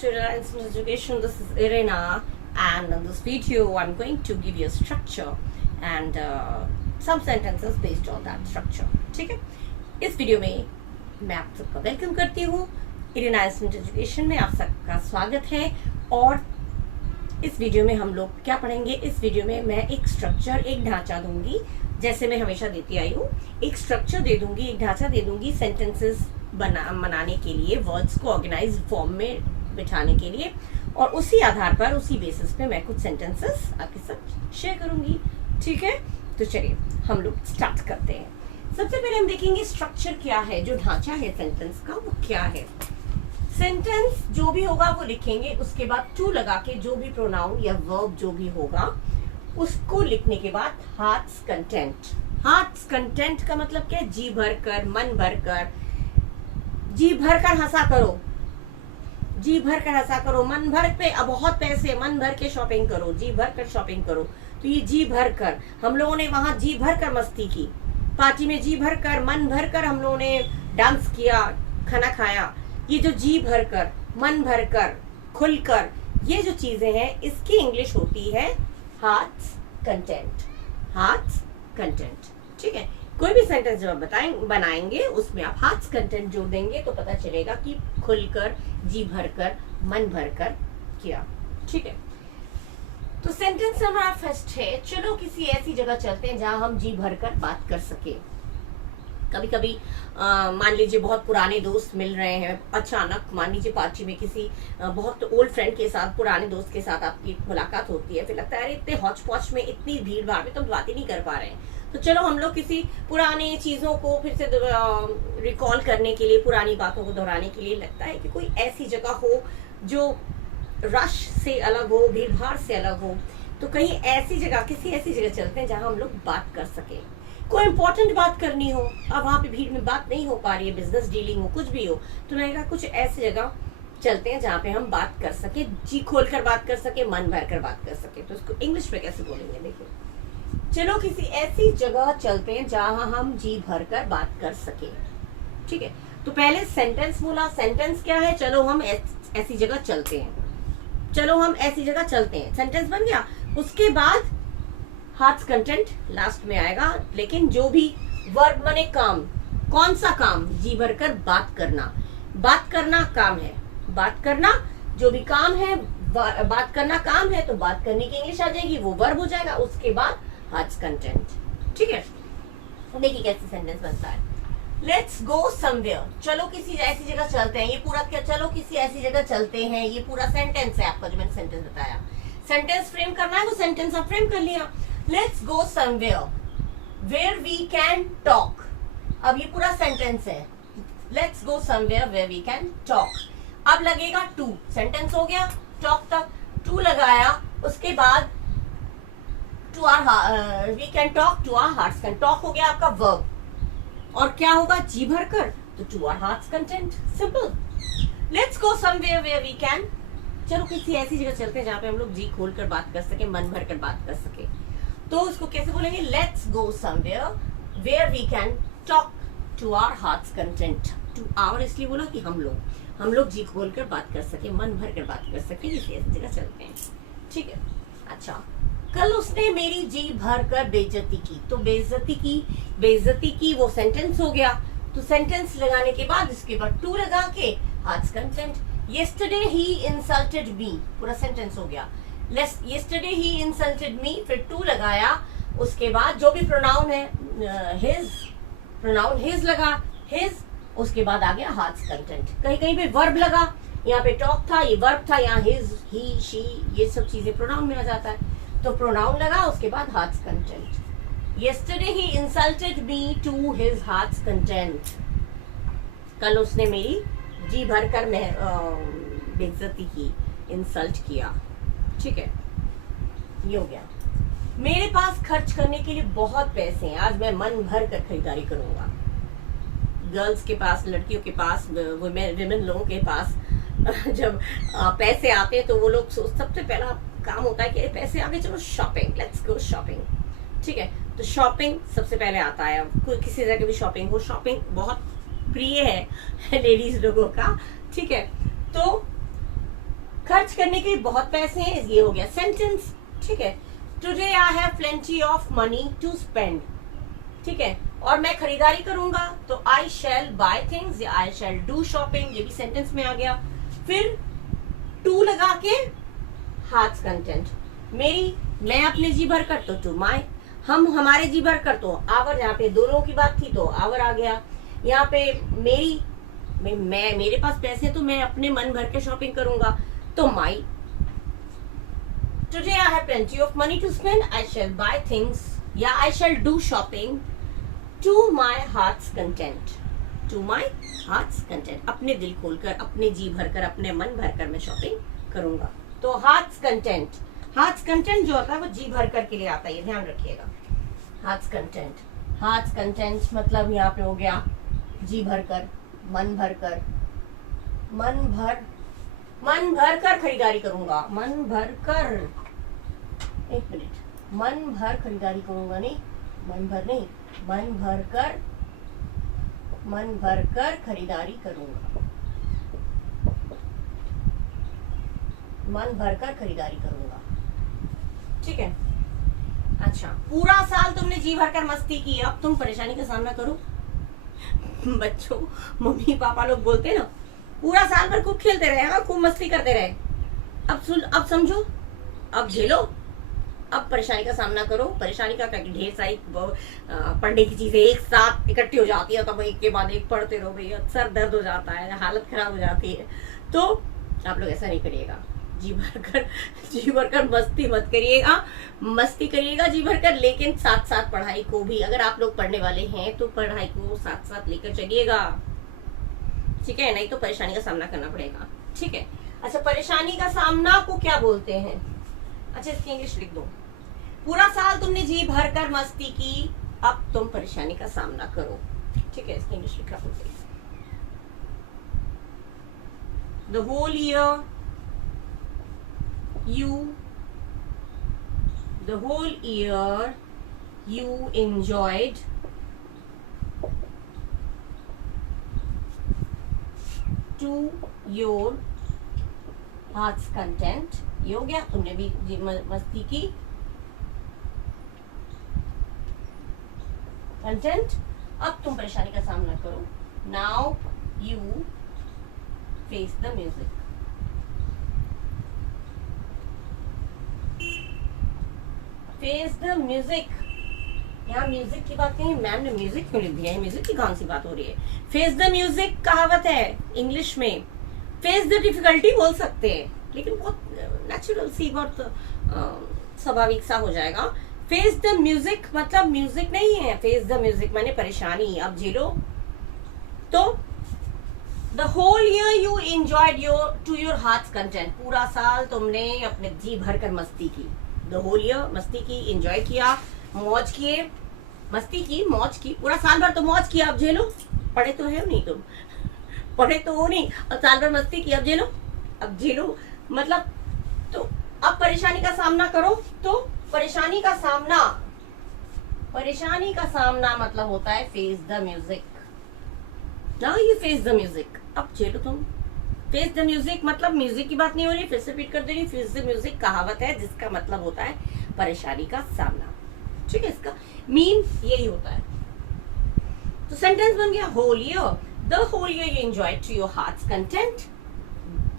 to Reliance Education. This is Irina, and in this video I'm going to give you a structure and some sentences based on that structure. ठीक है, इस video में मैं आप सबका welcome करती हूँ। रिलायंस एजुकेशन में आप सबका स्वागत है। और इस वीडियो में हम लोग क्या पढ़ेंगे? इस वीडियो में मैं एक स्ट्रक्चर, एक ढांचा दूंगी, जैसे मैं हमेशा देती आई हूँ। एक स्ट्रक्चर दे दूंगी, एक ढांचा दे दूंगी सेंटेंसेस बनाने के लिए, वर्ड्स को ऑर्गेनाइज फॉर्म में बिठाने के लिए, और उसी आधार पर, उसी बेसिस पे मैं कुछ सेंटेंसेस आपके साथ शेयर करूंगी। ठीक है, तो चलिए हम लोग स्टार्ट करते हैं। सबसे पहले हम देखेंगे स्ट्रक्चर क्या है, जो ढांचा है सेंटेंस का वो क्या है। सेंटेंस जो भी होगा वो लिखेंगे, उसके बाद टू लगा के जो भी प्रोनाउन या वर्ब जो भी होगा उसको लिखने के बाद हार्ट्स कंटेंट। हार्ट्स कंटेंट का मतलब क्या? जी भर कर, मन भर कर, जी भर कर हंसा करो, जी भर कर हंसा करो, मन भर पे बहुत पैसे, मन भर के शॉपिंग करो, जी भर कर शॉपिंग करो। तो ये जी भर कर, हम लोगों ने वहां जी भर कर मस्ती की, पार्टी में जी भर कर, मन भर कर हम लोगों ने डांस किया, खाना खाया। ये जो जी भर कर, मन भर कर, खुल कर, ये जो चीजें हैं इसकी इंग्लिश होती है हार्ट्स कंटेंट। हार्ट्स कंटेंट, ठीक है। कोई भी सेंटेंस जब आप बनाएंगे उसमें आप हार्ट्स कंटेंट जोड़ देंगे तो पता चलेगा कि खुलकर, जी भरकर, मन भरकर किया। ठीक है, तो सेंटेंस हमारा फर्स्ट है, चलो किसी ऐसी जगह चलते हैं जहां हम जी भरकर बात कर सके। कभी कभी मान लीजिए बहुत पुराने दोस्त मिल रहे हैं, अचानक मान लीजिए पार्टी में किसी बहुत ओल्ड फ्रेंड के साथ, पुराने दोस्त के साथ आपकी मुलाकात होती है। फिर लगता है अरे इतने हौच पौच में, इतनी भीड़ भाड़ में तो हम बात ही नहीं कर पा रहे हैं, तो चलो हम लोग किसी पुरानी चीजों को फिर से रिकॉल करने के लिए, पुरानी बातों को दोहराने के लिए लगता है कि कोई ऐसी जगह हो जो रश से अलग हो, भीड़ भाड़ से अलग हो। तो कहीं ऐसी जगह, किसी ऐसी जगह चलते हैं जहां हम लोग बात कर सके। कोई इंपॉर्टेंट बात करनी हो, अब वहां पे भीड़ में बात नहीं हो पा रही है, बिजनेस डीलिंग हो, कुछ भी हो, तो लगेगा कुछ ऐसी जगह चलते हैं जहाँ पे हम बात कर सके, जी खोल कर बात कर सके, मन भर कर बात कर सके। तो इसको इंग्लिश में कैसे बोलेंगे? देखिए, चलो किसी ऐसी जगह चलते हैं जहां हम जी भर कर बात कर सके। ठीक है, तो पहले सेंटेंस बोला। सेंटेंस क्या है? चलो हम ऐसी जगह चलते हैं, चलो हम ऐसी जगह चलते हैं, सेंटेंस बन गया। उसके बाद हार्ट्स कंटेंट लास्ट में आएगा, लेकिन जो भी वर्ब माने काम, कौन सा काम? जी भर कर बात करना। बात करना काम है, बात करना जो भी काम है, बात करना काम है, तो बात करने की इंग्लिश आ जाएगी, वो वर्ब हो जाएगा। उसके बाद हार्ट्स कंटेंट। ठीक है, देखिए कैसे सेंटेंस बनता है। लेट्स गो समवेयर, चलो किसी ऐसी जगह चलते हैं। ये पूरा क्या? चलो किसी ऐसी जगह चलते हैं, ये पूरा सेंटेंस है आपका, जो मैंने सेंटेंस बताया। सेंटेंस फ्रेम करना है तो सेंटेंस आप फ्रेम कर लिया। Let's go somewhere where we can talk. अब ये पूरा सेंटेंस है, let's go somewhere where we can talk. अब लगेगा टू, सेंटेंस हो गया, टॉक तक टू लगाया, उसके बाद to our, we can talk to our hearts can. Talk हो गया आपका वर्ब, और क्या होगा? जी भर कर, तो to our hearts content. Simple. Let's go somewhere where we can, चलो किसी ऐसी जगह चलते हैं जहां पे हम लोग जी खोल कर बात कर सके, मन भर कर बात कर सके। तो उसको कैसे बोलेंगे? Let's go somewhere where we can talk to our hearts content. To our इसलिए बोला कि हम लोग जी खोल कर बात कर सके, मन भर कर बात कर सके, किसी ऐसी जगह चलते हैं। ठीक है, अच्छा। कल उसने मेरी जी भर कर बेइज्जती की, तो बेइज्जती की वो सेंटेंस हो गया। तो सेंटेंस लगाने के बाद इसके बाद टू लगा के hearts content. Yesterday he insulted me, पूरा सेंटेंस हो गया। Yesterday he insulted me, फिर टू लगाया, उसके बाद जो भी प्रोनाउन है, प्रोनाउन his लगा, his, उसके बाद आ गया हार्ट्स कंटेंट। कहीं कहीं पे वर्ब लगा, यहाँ पे टॉक था, ये वर्ब था, यहाँ his, he, she, ये सब चीजें प्रोनाउन में आ जाता है। तो प्रोनाउन लगा, उसके बाद hearts content. Yesterday he insulted me to his heart's content, कल उसने मेरी जी भर कर बेइज्जती की, इंसल्ट किया। ठीक है, ये हो गया। मेरे पास खर्च करने के लिए बहुत पैसे हैं, आज मैं मन भर कर खरीदारी करूंगा। गर्ल्स के पास, लड़कियों के पास, विमेन लोगों के पास जब पैसे आते हैं तो वो लोग सबसे पहला काम होता है कि पैसे आ गए, चलो शॉपिंग, लेट्स गो शॉपिंग। ठीक है, तो शॉपिंग सबसे पहले आता है। कोई किसी जगह भी शॉपिंग हो, शॉपिंग बहुत प्रिय है लेडीज लोगों का। ठीक है, तो खर्च करने के लिए बहुत पैसे हैं, ये हो गया सेंटेंस। ठीक है, today I have plenty of money to spend. ठीक है, और मैं खरीदारी करूंगा तो आई शैल बाय थिंग्स या आई शैल डू शॉपिंग, ये भी सेंटेंस में आ गया। फिर टू लगा के हाथ कंटेंट, मेरी, मैं अपने जी भर कर, तो टू माई, हम हमारे जी भर कर, तो आवर, यहाँ पे दोनों की बात थी तो आवर आ गया। यहाँ पे मेरी, मैं मेरे पास पैसे तो मैं अपने मन भर के शॉपिंग करूंगा, तो my. Today I have plenty of money to spend, I shall buy things या I shall do shopping to my hearts content, to my hearts content, अपने दिल खोलकर, अपने जी भरकर, अपने मन भरकर मैं शॉपिंग करूंगा। तो हार्ट्स कंटेंट, हार्ट्स कंटेंट जो होता है वो जी भरकर के लिए आता है, ये ध्यान रखिएगा। हार्ट्स कंटेंट, हार्ट्स कंटेंट मतलब यहाँ पे हो गया जी भरकर, मन भरकर, मन भर कर खरीदारी करूंगा, मन भर कर, एक मिनट, मन भर खरीदारी करूंगा, नहीं मन भर नहीं, मन भर कर खरीदारी करूंगा, मन भर कर खरीदारी करूंगा। ठीक है, अच्छा, पूरा साल तुमने जी भर कर मस्ती की, अब तुम परेशानी का सामना करो। बच्चों, मम्मी पापा लोग बोलते हैं ना, पूरा साल भर खूब खेलते रहे, खूब मस्ती करते रहे, अब समझो, अब झेलो, अब परेशानी का सामना करो। परेशानी का ढेर सारी पढ़ने की चीजें एक साथ इकट्ठी हो जाती है, तब एक के बाद एक पढ़ते रहो भैया, सर दर्द हो जाता है, हालत खराब हो जाती है। तो आप लोग ऐसा नहीं करिएगा, जी भर कर मस्ती मत करिएगा, मस्ती करिएगा जी भर कर, लेकिन साथ साथ पढ़ाई को भी, अगर आप लोग पढ़ने वाले हैं तो पढ़ाई को साथ साथ लेकर चलिएगा। ठीक है, नहीं तो परेशानी का सामना करना पड़ेगा। ठीक है, अच्छा, परेशानी का सामना को क्या बोलते हैं? अच्छा, इसकी इंग्लिश लिख दो। पूरा साल तुमने जी भर कर मस्ती की, अब तुम परेशानी का सामना करो। ठीक है, इसकी इंग्लिश लिखा बोलते हैं, the whole year you enjoyed to your heart's content। ये हो गया, तुमने भी मस्ती की, कंटेंट। अब तुम परेशानी का सामना करो, now you face the music. Face the music, यहाँ म्यूजिक की बात कहीं, मैम ने म्यूजिक क्यों लिख दिया है? म्यूजिक की कौन सी बात हो रही है? फेस द म्यूजिक कहावत है इंग्लिश में, फेस द डिफिकल्टी बोल सकते हैं, लेकिन बहुत नेचुरल सी, बहुत स्वाभाविक सा हो जाएगा। फेस द म्यूजिक मतलब म्यूजिक नहीं है, फेस द म्यूजिक माने परेशानी, अब झेलो। तो the whole year you enjoyed to your hearts content, पूरा साल तुमने अपने जी भर कर मस्ती की। द होल ईयर, मस्ती की, एंजॉय किया, मौज किए, मस्ती की, मौज की, पूरा साल भर तो मौज किया, अब झेलो। पढ़े तो है नहीं तुम, पढ़े तो हो नहीं, और साल भर मस्ती की, अब झेलो, अब झेलो मतलब। तो अब परेशानी का सामना करो, तो परेशानी का सामना मतलब होता है face the music. Now you face the music, अब झेलो तुम। फेस द म्यूजिक मतलब म्यूजिक की बात नहीं हो रही, फिर से रिपीट कर दे रही, फेस द म्यूजिक कहावत है जिसका मतलब होता है परेशानी का सामना। ठीक है, इसका मीन यही होता है। तो सेंटेंस बन गया, whole year, the whole year you enjoy to your hearts content,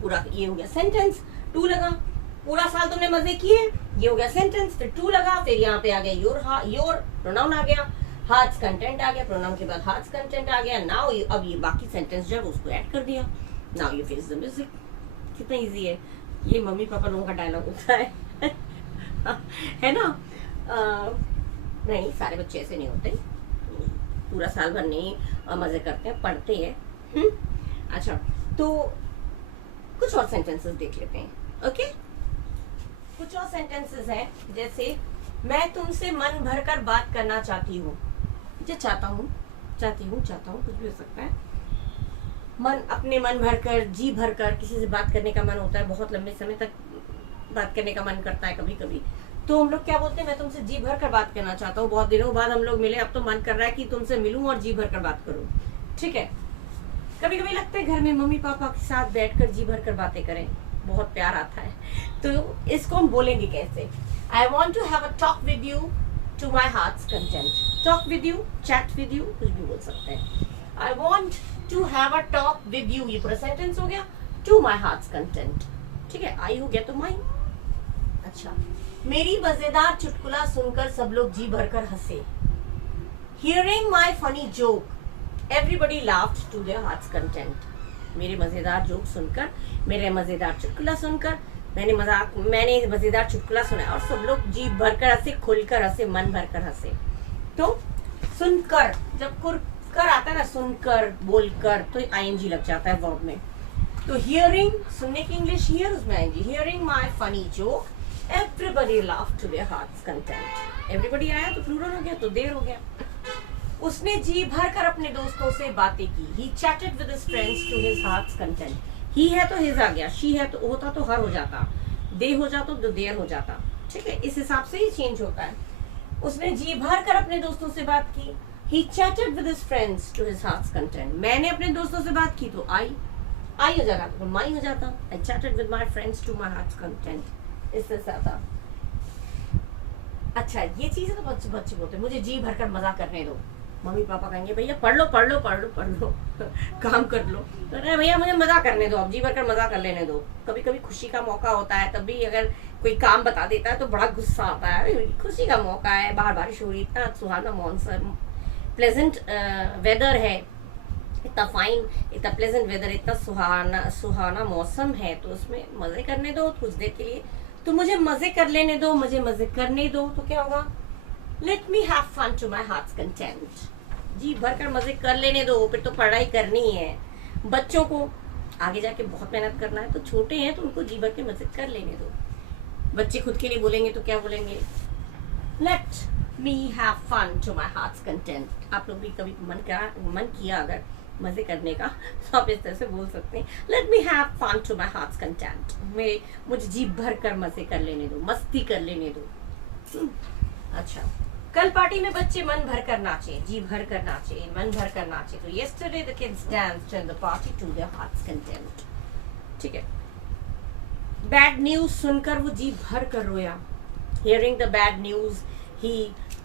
पूरा ये हो गया सेंटेंस। टू लगा, पूरा साल तुमने मजे किए, ये हो गया सेंटेंस। फिर टू लगा, फिर यहाँ पे आ गया योर प्रोनाउन आ गया, हार्ट्स कंटेंट आ गया, प्रोनाउन के बाद हार्ट्स कंटेंट आ गया। नाउ अब ये बाकी सेंटेंस जो है उसको ऐड कर दिया, now you face the music. कितना इजी है, ये मम्मी पापा लोगों का डायलॉग होता है है ना? नहीं, सारे बच्चे ऐसे नहीं होते, पूरा साल भर नहीं मजे करते हैं, पढ़ते हैं। अच्छा, तो कुछ और सेंटेंसेस देख लेते हैं। ओके, कुछ और सेंटेंसेस हैं, जैसे मैं तुमसे मन भर कर बात करना चाहती हूँ, चाहता हूँ, कुछ भी हो सकता है। अपने मन भरकर, जी भरकर किसी से बात करने का मन होता है, बहुत लंबे समय तक बात करने का मन करता है कभी कभी, तो हम लोग क्या बोलते हैं, मैं तुमसे जी भर कर बात करना चाहता हूँ, बहुत दिनों बाद हम लोग मिले, अब तो मन कर रहा है कि तुमसे मिलूं और जी भर कर बात करूं। ठीक है, कभी कभी लगता है घर में मम्मी पापा के साथ बैठकर जी भर कर बातें करें, बहुत प्यार आता है। तो इसको हम बोलेंगे कैसे? I want to have a talk with you to my hearts content. Talk with you, chat with you, कुछ भी बोल सकते हैं। I want to have a talk with you, ये पूरा सेंटेंस हो गया। टू माई हार्ट्स कंटेंट, ठीक है, आई हो गया तो माई। अच्छा, मेरी मजेदार चुटकुला सुनकर सब लोग जी भरकर हंसे। Hearing my funny joke everybody laughed to their hearts content. मेरे मजेदार जोक सुनकर, मेरे मजेदार चुटकुला सुनकर, मैंने मजेदार चुटकुला सुना और सब लोग जी भरकर हंसे, खुलकर हंसे, मन भरकर हंसे। तो सुनकर, जब कर आता है ना, सुनकर, बोलकर, तो आईएनजी लग जाता है वर्ब में। तो हियरिंग, सुनने की इंग्लिश हियर, उसमें आएंगी hearing my funny joke everybody laughed to their hearts content. Everybody आया तो प्लूरल हो गया, तो देर हो गया। उसने जी भरकर अपने दोस्तों से बातें की। He chatted with his friends to his heart's content. He है तो his आ गया, she है तो होता तो हर हो जाता, they हो जाता तो देर हो जाता, ठीक है, इस हिसाब से ही चेंज होता है। उसने जी भरकर अपने दोस्तों से बात की। He chatted with his friends to his heart's content. मैंने अपने दोस्तों से बात की तो I हो जाता तो my हो जाता। I chatted with my friends to my heart's content. इससे ज्यादा अच्छा, ये चीजें तो बच्चे बोलते हैं, मुझे जी भरकर मजा करने दो। मम्मी पापा कहेंगे भैया पढ़ लो काम कर लो, तो अरे भैया मुझे मजा करने दो, अब जी भरकर मजा कर लेने दो। कभी कभी खुशी का मौका होता है, तब भी अगर कोई काम बता देता है तो बड़ा गुस्सा आता है। खुशी का मौका है, बाहर बारिश हो रही, इतना सुहाना मौसम, प्लेजेंट वेदर है, इतना फाइन, इतना प्लेजेंट वेदर, इतना सुहाना मौसम है, तो उसमें मजे करने दो कुछ देर के लिए। तो मुझे मजे कर लेने दो, मुझे मजे करने दो, तो क्या होगा? Let me have fun to my heart's content. जी भरकर मजे कर लेने दो, फिर तो पढ़ाई करनी है। बच्चों को आगे जाके बहुत मेहनत करना है, तो छोटे हैं तो उनको जी भर के मजे कर लेने दो। बच्चे खुद के लिए बोलेंगे तो क्या बोलेंगे? Let me have fun to my heart's content. आप लोग भी कभी मन किया अगर मजे करने का, तो आप इस तरह से बोल सकते हैं, Let me have fun to my heart's content. मुझे जी भर कर मजे कर लेने दो, मस्ती कर लेने दो। अच्छा, कल पार्टी में बच्चे मन भर कर नाचे, जी भर कर नाचे, मन भर कर नाचे। तो yesterday the kids danced in the party to their heart's content. ठीक है। बैड न्यूज सुनकर वो जी भर कर रोया। Hearing the bad news, he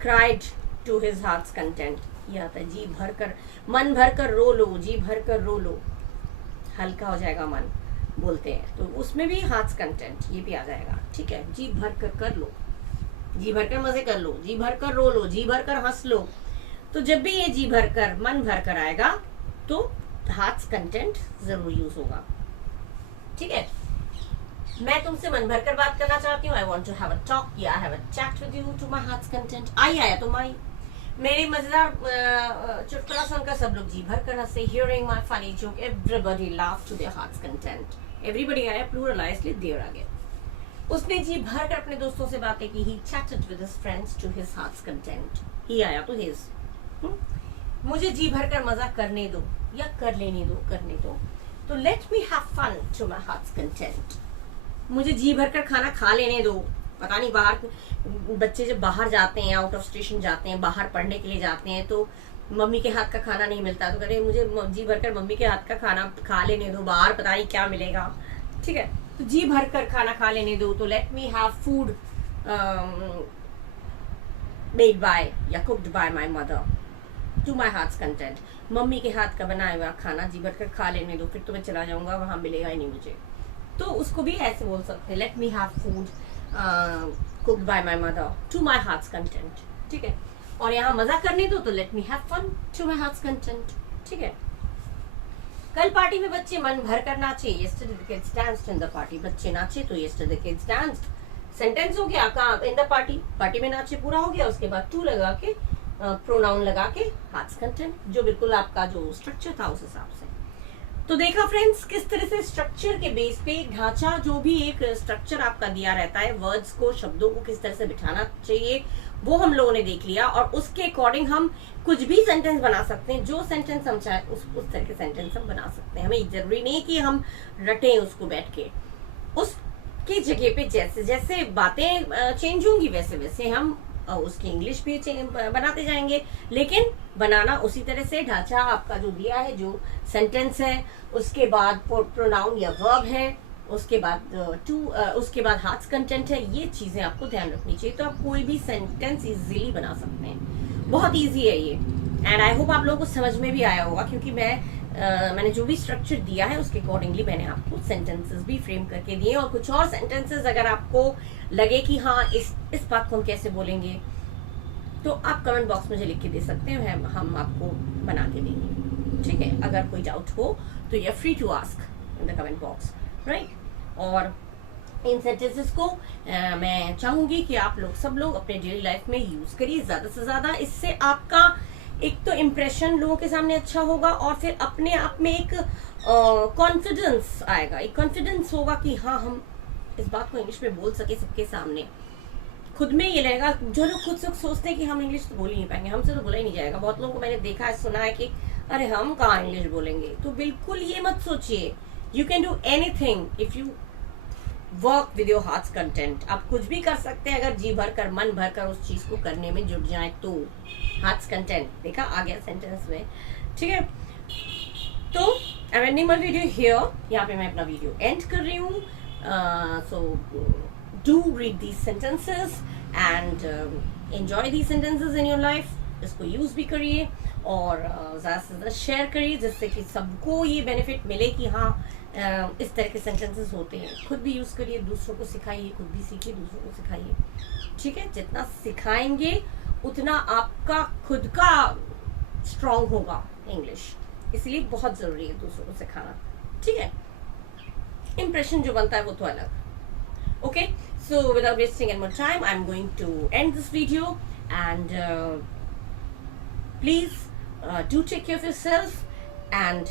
cried to his heart's content. ये आता है जी भर कर, मन भर कर रो लो, जी भर कर रो लो, हल्का हो जाएगा मन, बोलते हैं। तो उसमें भी हार्ट्स कंटेंट ये भी आ जाएगा, ठीक है। जी भर कर लो, जी भरकर मजे कर लो, जी भरकर रो लो, जी भरकर हंस लो। तो जब भी ये जी भरकर, मन भरकर आएगा तो हार्ट्स कंटेंट जरूर यूज होगा, ठीक है। मैं तुमसे मन भरकर बात करना चाहती हूँ। I want to have a talk या have a chat with you to my hearts content. I आया तो माई, मेरे मजेदार चुटकुला सुनकर सब लोग जी भरकर हंसे। Hearing my funny joke everybody laughed to their hearts content. Everybody आया, प्लूरल आया, इसलिए देयर आ गया। उसने जी भरकर अपने दोस्तों से बातें की। He chatted with his friends to his heart's content. He आया तो his. मुझे जी भरकर मजा करने दो या कर लेने दो, करने दो। तो let me have fun to my heart's content. मुझे जी भरकर खाना खा लेने दो। पता नहीं, बाहर बच्चे जब बाहर जाते हैं, आउट ऑफ स्टेशन जाते हैं, बाहर पढ़ने के लिए जाते हैं, तो मम्मी के हाथ का खाना नहीं मिलता, तो कह मुझे जी भरकर मम्मी के हाथ का खाना खा लेने दो, बाहर पता नहीं क्या मिलेगा, ठीक है। तो जी भर कर खाना खा लेने दो। तो let me have food made by या cooked by my mother to my hearts content. मम्मी के हाथ का बनाया हुआ खाना जी भर कर खा लेने दो, फिर तो मैं चला जाऊंगा, वहां मिलेगा ही नहीं मुझे। तो उसको भी ऐसे बोल सकते हैं, let me have food cooked by my mother to my hearts content, ठीक है। और यहाँ मजा करने दो तो let me have fun to my hearts content, ठीक है। कल पार्टी में बच्चे मन भर कर नाचे। Yesterday the kids danced in the party. बच्चे नाचे तो yesterday the kids danced. Sentence हो गया कहाँ? In the party. पार्टी में नाचे पूरा हो गया। उसके बाद टू लगा के, प्रोनाउन लगा के, हार्ट्स कंटेंट, जो बिल्कुल आपका जो स्ट्रक्चर था उस हिसाब से। तो देखा फ्रेंड्स, किस तरह से स्ट्रक्चर के बेस पे ढांचा, जो भी एक स्ट्रक्चर आपका दिया रहता है, वर्ड्स को, शब्दों को किस तरह से बिठाना चाहिए, वो हम लोगों ने देख लिया। और उसके अकॉर्डिंग हम कुछ भी सेंटेंस बना सकते हैं, जो सेंटेंस हम चाहे उस तरह के सेंटेंस हम बना सकते हैं। हमें जरूरी नहीं कि हम रटें उसको बैठ के, उसकी जगह पे जैसे जैसे बातें चेंज होंगी वैसे वैसे हम उसकी इंग्लिश भी बनाते जाएंगे, लेकिन बनाना उसी तरह से। ढांचा आपका जो दिया है, जो सेंटेंस है, उसके बाद प्रोनाउन या वर्ब है, उसके बाद उसके बाद हार्ट्स कंटेंट है। ये चीज़ें आपको ध्यान रखनी चाहिए, तो आप कोई भी सेंटेंस इजीली बना सकते हैं। बहुत इजी है ये, एंड आई होप आप लोगों को समझ में भी आया होगा, क्योंकि मैंने जो भी स्ट्रक्चर दिया है उसके अकॉर्डिंगली मैंने आपको सेंटेंसेस भी फ्रेम करके दिए। और कुछ और सेंटेंसेस अगर आपको लगे कि हाँ इस बात को हम कैसे बोलेंगे, तो आप कमेंट बॉक्स में मुझे लिख के दे सकते हैं, हम आपको बना के देंगे। ठीक है, अगर कोई डाउट हो तो you are free to ask in the comment box, right. और इन सेंटेंसेस को मैं चाहूंगी कि आप लोग सब लोग अपने डेली लाइफ में यूज करिए ज्यादा से ज्यादा। इससे आपका एक तो इम्प्रेशन लोगों के सामने अच्छा होगा, और फिर अपने आप में एक कॉन्फिडेंस आएगा, एक कॉन्फिडेंस होगा कि हाँ हम इस बात को इंग्लिश में बोल सके सबके सामने। खुद में ये रहेगा, जो लोग खुद से सोचते हैं कि हम इंग्लिश तो बोल ही नहीं पाएंगे, हमसे तो बोला ही नहीं जाएगा। बहुत लोगों को मैंने देखा है, सुना है कि अरे हम कहाँ इंग्लिश बोलेंगे, तो बिल्कुल ये मत सोचिए। You can do anything if you work with your hearts content. आप कुछ भी कर सकते हैं अगर जी भर कर, मन भर कर उस चीज को करने में जुट जाए तो। हार्ट्स कंटेंट देखा आ गया सेंटेंस में, ठीक है। तो I am ending my video here, यहाँ पे मैं अपना वीडियो एंड कर रही हूँ। So do read these sentences and enjoy these sentences in your life. इसको यूज भी करिए और ज़्यादा से ज़्यादा शेयर करिए, जिससे कि सबको ये बेनिफिट मिले कि हाँ इस तरह के सेंटेंसेस होते हैं। खुद भी यूज़ करिए, दूसरों को सिखाइए, खुद भी सीखिए, दूसरों को सिखाइए। ठीक है, जितना सिखाएंगे उतना आपका खुद का स्ट्रॉन्ग होगा इंग्लिश, इसलिए बहुत ज़रूरी है दूसरों को सिखाना। ठीक है, इम्प्रेशन जो बनता है वो तो अलग। Okay, so without wasting any more time I am going to end this video and please do take care of yourself and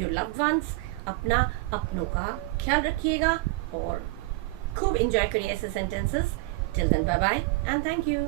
your loved ones. अपनों का ख्याल रखिएगा और खूब एंजॉय करिए ऐसे sentences. Till then bye bye and thank you.